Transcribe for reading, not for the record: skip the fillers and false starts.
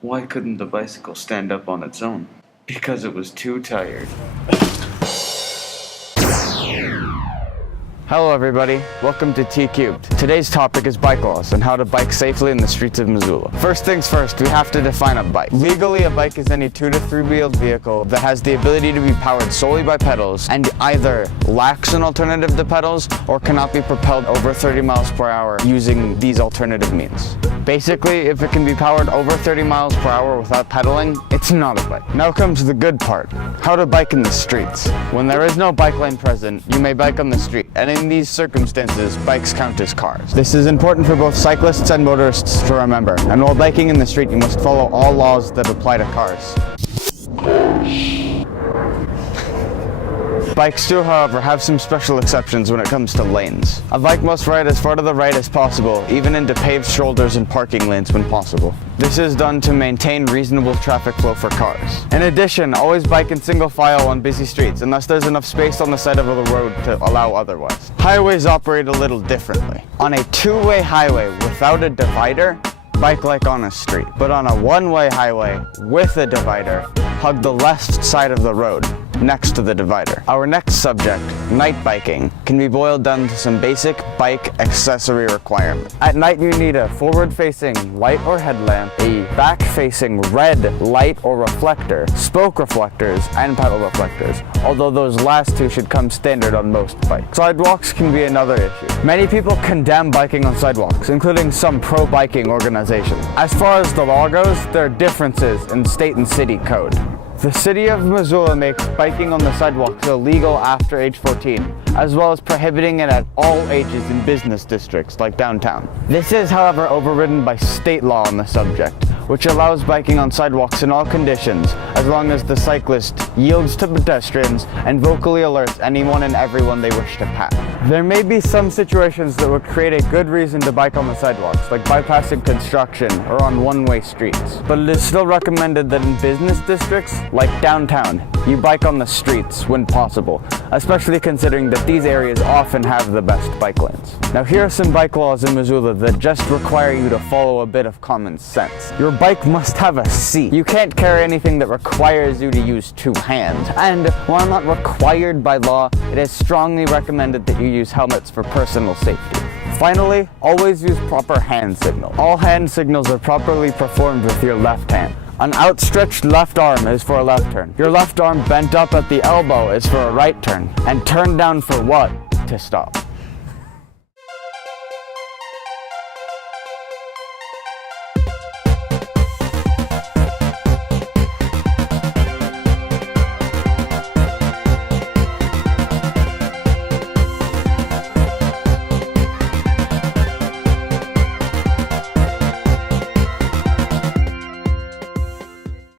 Why couldn't the bicycle stand up on its own? Because it was too tired. Hello everybody, welcome to T Cubed. Today's topic is bike laws and how to bike safely in the streets of Missoula. First things first, we have to define a bike. Legally, a bike is any 2 to 3 wheeled vehicle that has the ability to be powered solely by pedals and either lacks an alternative to pedals or cannot be propelled over 30 miles per hour using these alternative means. Basically, if it can be powered over 30 miles per hour without pedaling, it's not a bike. Now comes the good part, how to bike in the streets. When there is no bike lane present, you may bike on the street, and in these circumstances, bikes count as cars. This is important for both cyclists and motorists to remember, and while biking in the street, you must follow all laws that apply to cars. Bikes do, however, have some special exceptions when it comes to lanes. A bike must ride as far to the right as possible, even into paved shoulders and parking lanes when possible. This is done to maintain reasonable traffic flow for cars. In addition, always bike in single file on busy streets, unless there's enough space on the side of the road to allow otherwise. Highways operate a little differently. On a two-way highway without a divider, bike like on a street. But on a one-way highway with a divider, hug the left side of the road, next to the divider. Our next subject, night biking, can be boiled down to some basic bike accessory requirements. At night you need a forward-facing light or headlamp, a back-facing red light or reflector, spoke reflectors, and pedal reflectors, although those last two should come standard on most bikes. Sidewalks can be another issue. Many people condemn biking on sidewalks, including some pro-biking organizations. As far as the law goes, there are differences in state and city code. The city of Missoula makes biking on the sidewalks illegal after age 14, as well as prohibiting it at all ages in business districts like downtown. This is, however, overridden by state law on the subject, which allows biking on sidewalks in all conditions, as long as the cyclist yields to pedestrians and vocally alerts anyone and everyone they wish to pass. There may be some situations that would create a good reason to bike on the sidewalks, like bypassing construction or on one-way streets. But it is still recommended that in business districts, like downtown, you bike on the streets when possible, especially considering that these areas often have the best bike lanes. Now here are some bike laws in Missoula that just require you to follow a bit of common sense. Your bike must have a seat. You can't carry anything that requires you to use 2 hands. And while not required by law, it is strongly recommended that you use helmets for personal safety. Finally, always use proper hand signals. All hand signals are properly performed with your left hand. An outstretched left arm is for a left turn. Your left arm bent up at the elbow is for a right turn. And turned down for what? To stop.